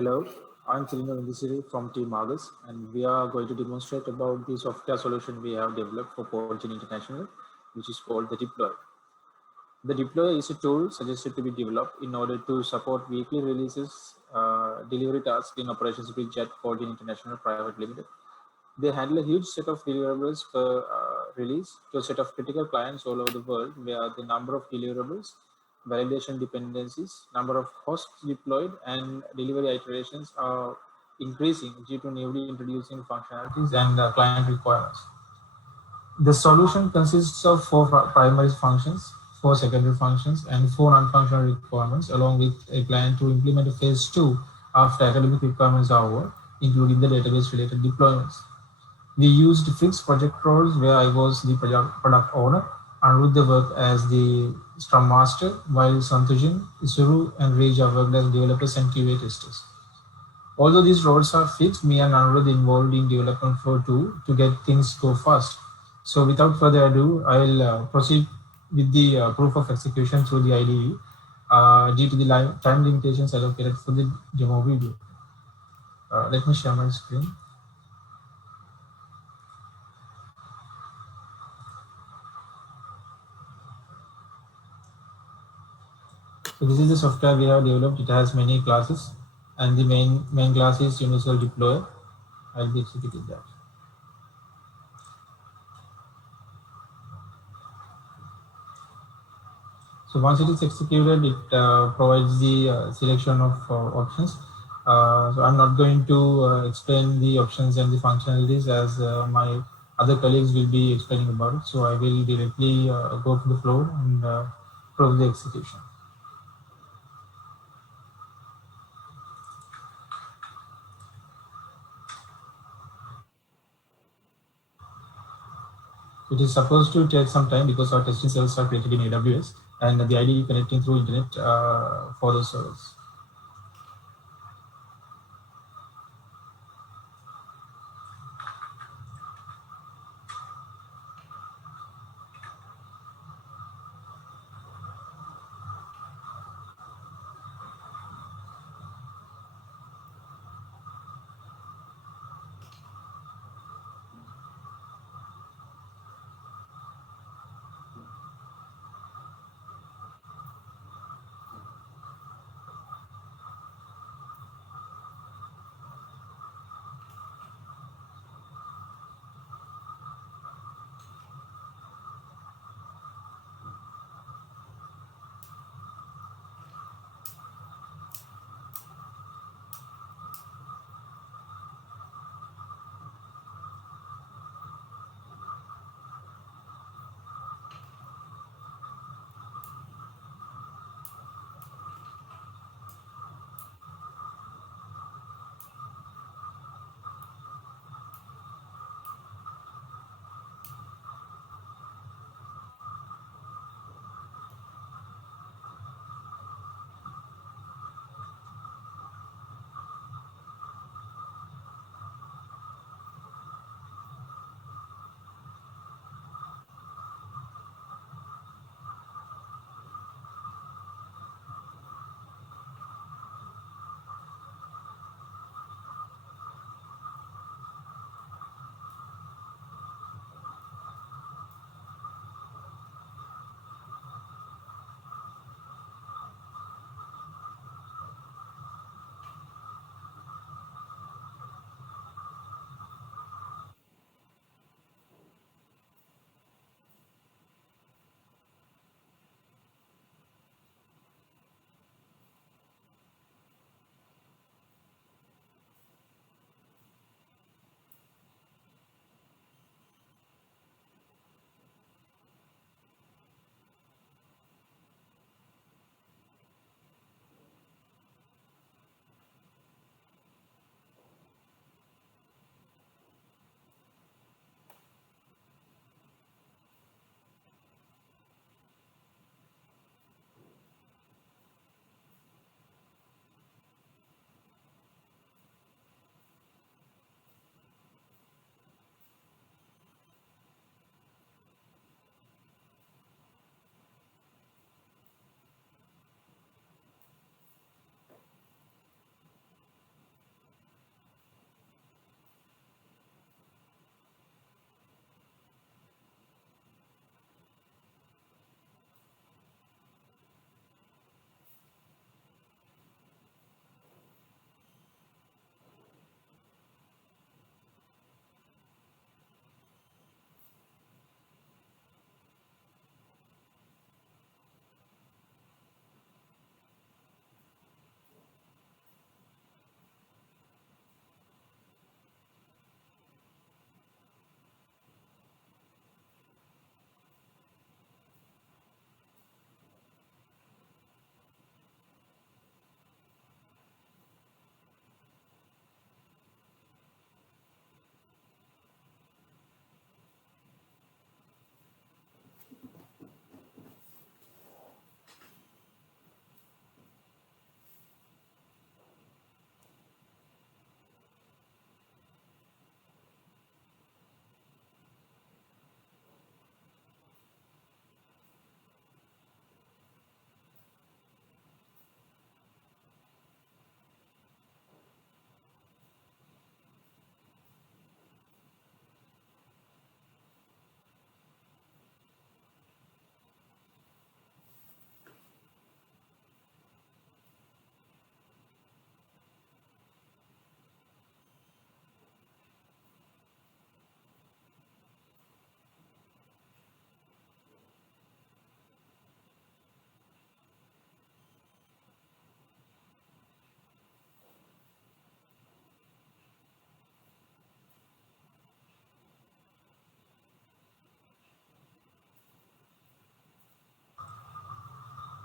Hello, I'm Chilino Indisiri from Team Argus, and we are going to demonstrate about the software solution we have developed for Porgin International, which is called the Deploy. The Deploy is a tool suggested to be developed in order to support weekly releases, delivery tasks in operations bridge at Porgin International Private Limited. They handle a huge set of deliverables per release to a set of critical clients all over the world, where the number of deliverables, validation dependencies, number of hosts deployed, and delivery iterations are increasing due to newly introducing functionalities and client requirements. The solution consists of four primary functions, four secondary functions, and four non-functional requirements, along with a plan to implement a phase two after academic requirements are over, including the database-related deployments. We used fixed project roles where I was the product owner, Aniruddha worked as the Scrum Master, while Santujin, Isuru, and Reja worked as developers and QA testers. Although these roles are fixed, me and Aniruddha involved in development flow too to get things go fast. So without further ado, I'll proceed with the proof of execution through the IDE due to the time limitations allocated for the demo video. Let me share my screen. So this is the software we have developed. It has many classes, and the main class is Universal Deployer. I'll be executing that. So once it is executed, it provides the selection of options. So I'm not going to explain the options and the functionalities as my other colleagues will be explaining about it. So I will directly go to the flow and prove the execution. It is supposed to take some time because our testing servers are created in AWS and the IDE connecting through internet for those servers.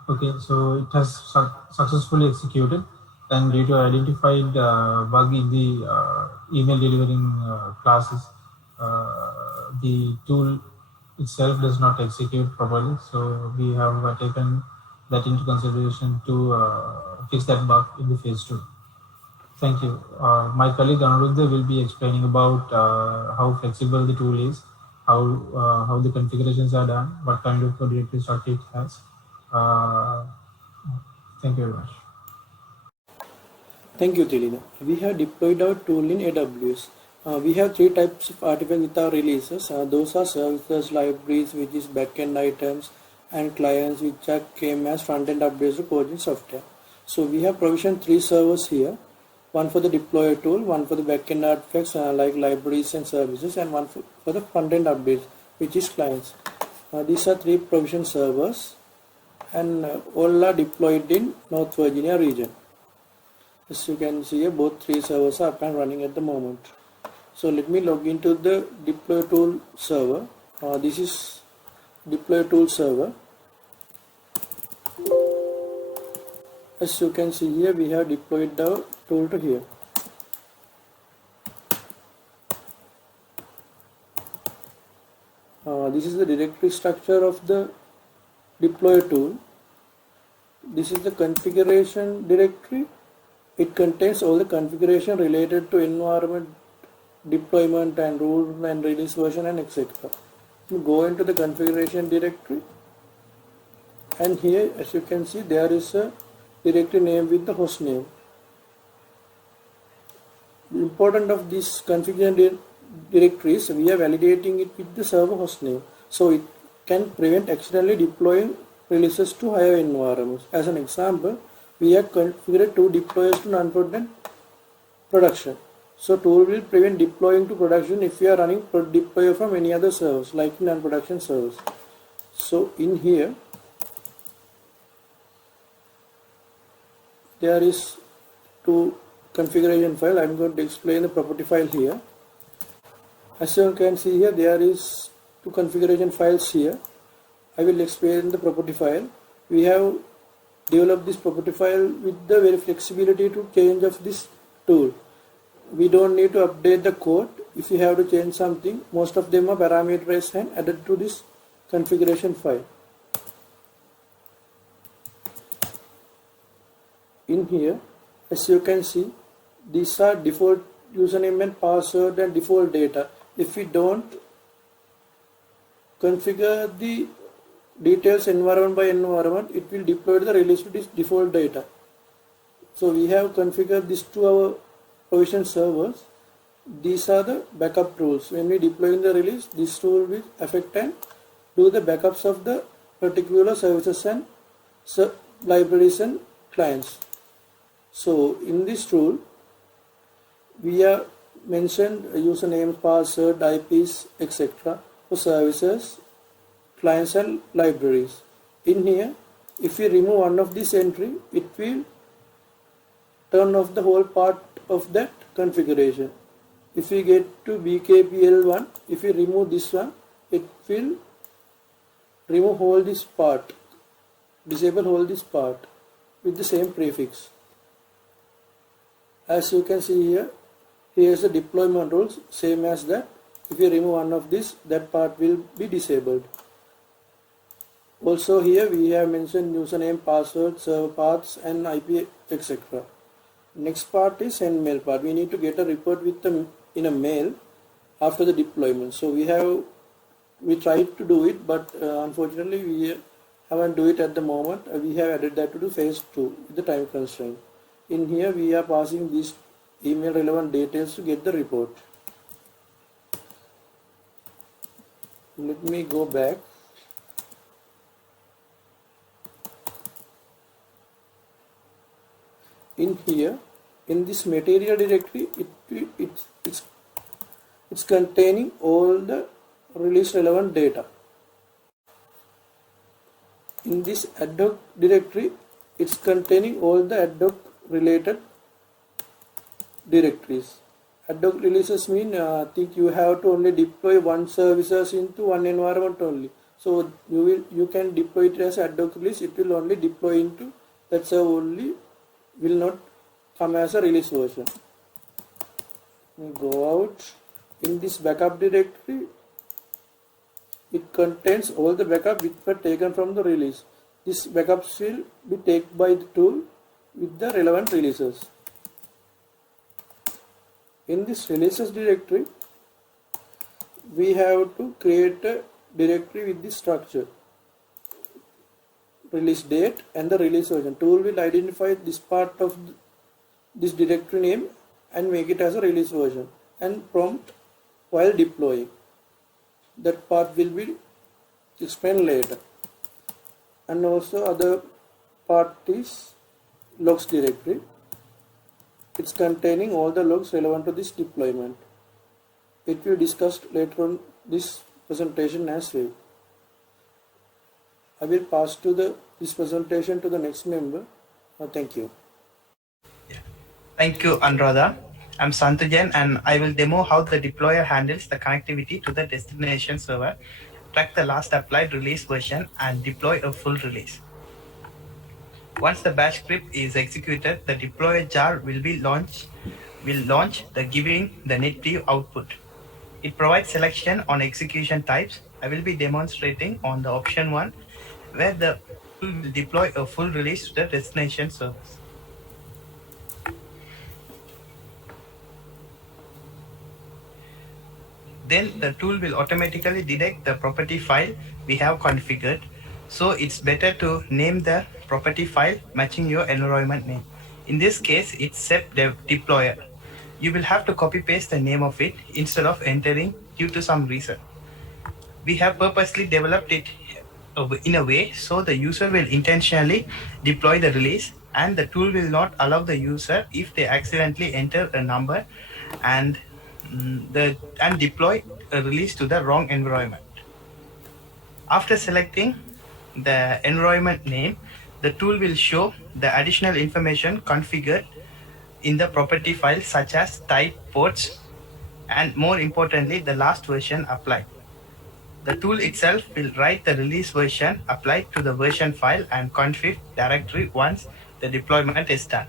Okay, so it has successfully executed, and due to identified bug in the email delivering classes, the tool itself does not execute properly. So we have taken that into consideration to fix that bug in the phase 2. Thank you. My colleague Anuruddha will be explaining about how flexible the tool is, how the configurations are done, what kind of directory structure it has. Uh, Thank you very much. Thank you, Tilina. We have deployed our tool in AWS. We have three types of artifacts with our releases. Those are services, libraries, which is backend items, and clients, which are came as front-end updates to Cogent software. So we have provisioned three servers here. One for the deploy tool, one for the backend artifacts like libraries and services, and one for the front-end updates, which is clients. These are three provision servers, and all are deployed in North Virginia region. As you can see, both three servers are up and running at the moment. So let me log into the deploy tool server. This is deploy tool server. As you can see here, we have deployed the tool to here. This is the directory structure of the deploy tool. This is the configuration directory. It contains all the configuration related to environment, deployment and rule and release version and etc. You go into the configuration directory, and here as you can see there is a directory name with the host name. The important of this configuration directory is we are validating it with the server host name, so it can prevent accidentally deploying releases to higher environments. As an example, we have configured two deployers to non-prod production. So tool will prevent deploying to production if we are running deployer from any other servers like non-production servers. So in here there is two configuration file. I am going to explain the property file here. As you can see here, there is two configuration files here. I will explain the property file. We have developed this property file with the very flexibility to change of this tool. We don't need to update the code. If you have to change something, most of them are parameterized and added to this configuration file. In here, as you can see, these are default username and password and default data. If we don't configure the details environment by environment, it will deploy the release to this default data. So we have configured this to our provision servers. These are the backup rules. When we deploy the release, this tool will affect and do the backups of the particular services and libraries and clients. So in this tool, we have mentioned username, password, IPs, etc. for services, clients and libraries. In here, if we remove one of this entry, it will turn off the whole part of that configuration. If we get to BKPL1, if we remove this one, it will remove all this part, disable all this part with the same prefix. As you can see here, here is the deployment rules, same as that. If you remove one of this, that part will be disabled. Also here we have mentioned username, password, server paths and IP, etc. Next part is send mail part. We need to get a report with them in a mail after the deployment. So we tried to do it, but unfortunately we haven't do it at the moment. We have added that to the phase 2 with the time constraint. In here we are passing these email relevant details to get the report. Let me go back. In here, in this material directory, it's containing all the release relevant data. In this ad hoc directory, it's containing all the ad hoc related directories. Ad hoc releases mean I think you have to only deploy one services into one environment only. So you can deploy it as ad hoc release. It will only deploy into that server only, will not come as a release version. We go out. In this backup directory, it contains all the backup which were taken from the release. These backups will be taken by the tool with the relevant releases. In this releases directory, we have to create a directory with this structure: release date and the release version. Tool will identify this part of this directory name and make it as a release version and prompt while deploying. That part will be explained later. And also other part is logs directory. It's containing all the logs relevant to this deployment. It will be discussed later on this presentation as well. I will pass to this presentation to the next member. Thank you. Thank you, Anuradha. I'm Santujan and I will demo how the deployer handles the connectivity to the destination server, track the last applied release version, and deploy a full release. Once the bash script is executed, the deployer jar will launch giving the native output. It provides selection on execution types. I will be demonstrating on the option 1, where the tool will deploy a full release to the destination service. Then the tool will automatically detect the property file we have configured. So it's better to name the property file matching your environment name. In this case, it's SEP deployer. You will have to copy paste the name of it instead of entering due to some reason. We have purposely developed it in a way so the user will intentionally deploy the release, and the tool will not allow the user if they accidentally enter a number and deploy a release to the wrong environment. After selecting the environment name, the tool will show the additional information configured in the property file, such as type, ports, and more importantly, the last version applied. The tool itself will write the release version applied to the version file and config directory once the deployment is done.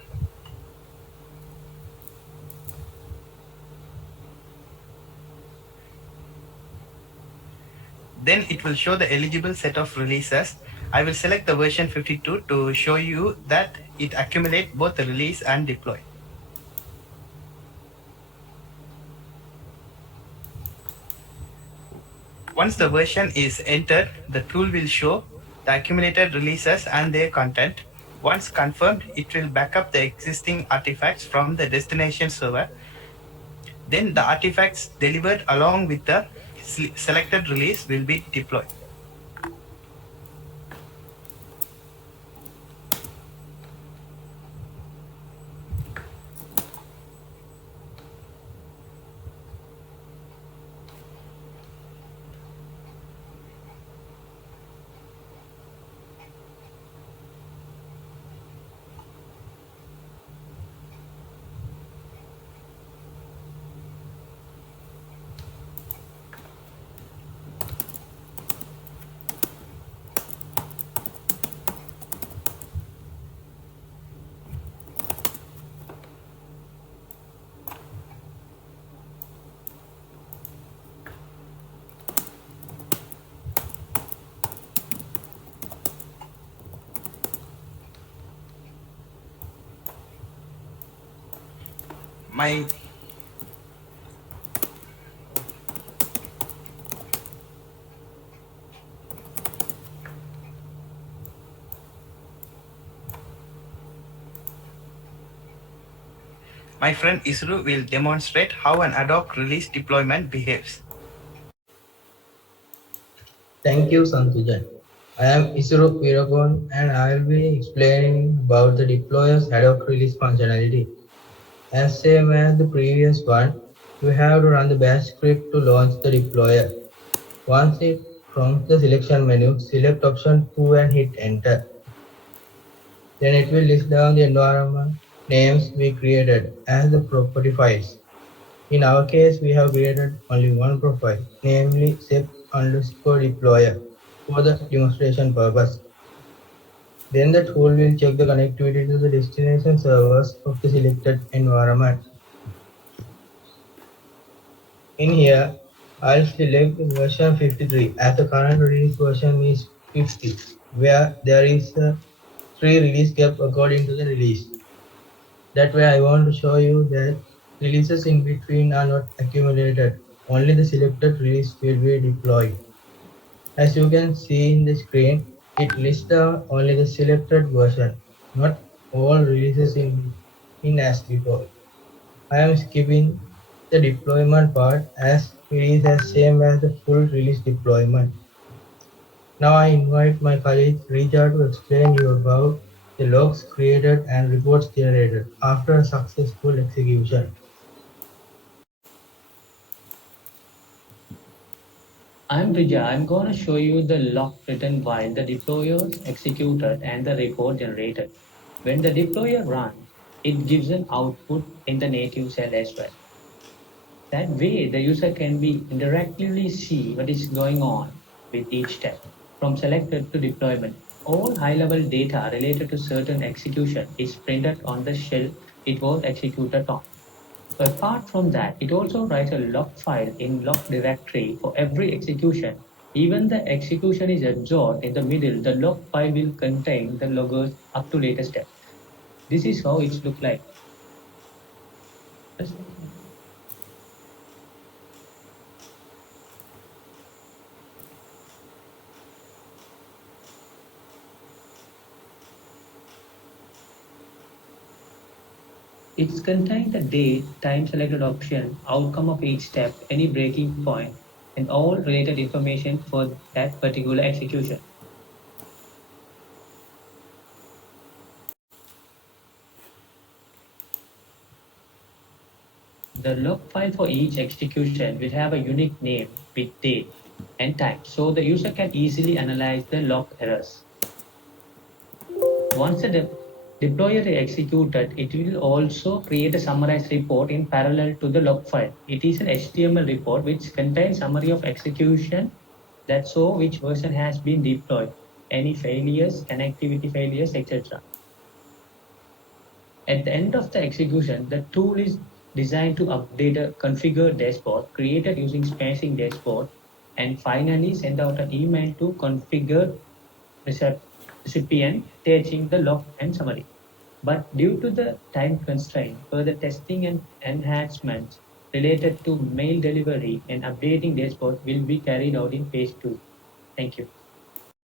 Then it will show the eligible set of releases. I will select the version 52 to show you that it accumulates both the release and deploy. Once the version is entered, the tool will show the accumulated releases and their content. Once confirmed, it will back up the existing artifacts from the destination server. Then the artifacts delivered along with the selected release will be deployed. My friend Isru will demonstrate how an ad hoc release deployment behaves. Thank you, Santujan. I am Isuru Piragon and I will be explaining about the deployer's ad hoc release functionality. As same as the previous one, you have to run the bash script to launch the deployer. Once it from the selection menu, select option 2 and hit enter. Then it will list down the environment names we created as the property files. In our case, we have created only one profile, namely SEP_deployer. for the demonstration purpose. Then the tool will check the connectivity to the destination servers of the selected environment. In here, I'll select version 53 as the current release version is 50, where there is a 3 release gap according to the release. That way I want to show you that releases in between are not accumulated. Only the selected release will be deployed. As you can see in the screen, it lists only the selected version, not all releases in as before. I am skipping the deployment part as it is the same as the full release deployment. Now I invite my colleague Rija to explain you about the logs created and reports generated after a successful execution. I'm Rija. I'm going to show you the log written while the deployer is executed and the report generated. When the deployer runs, it gives an output in the native shell as well. That way, the user can be interactively see what is going on with each step, from selected to deployment. All high-level data related to certain execution is printed on the shell it was executed on. Apart from that, it also writes a log file in log directory for every execution. Even the execution is absorbed in the middle, the log file will contain the loggers up to later step. This is how it looks like. It's contained the date, time selected option, outcome of each step, any breaking point, and all related information for that particular execution. The log file for each execution will have a unique name with date and time, so the user can easily analyze the log errors. Once the deployer is executed, it will also create a summarized report in parallel to the log file. It is an HTML report which contains summary of execution that show which version has been deployed, any failures, connectivity failures, etc. At the end of the execution, the tool is designed to update a configured dashboard created using Smashing Dashboard, and finally send out an email to configured recipient attaching the log and summary. But due to the time constraint, further testing and enhancements related to mail delivery and updating dashboard will be carried out in phase 2. Thank you.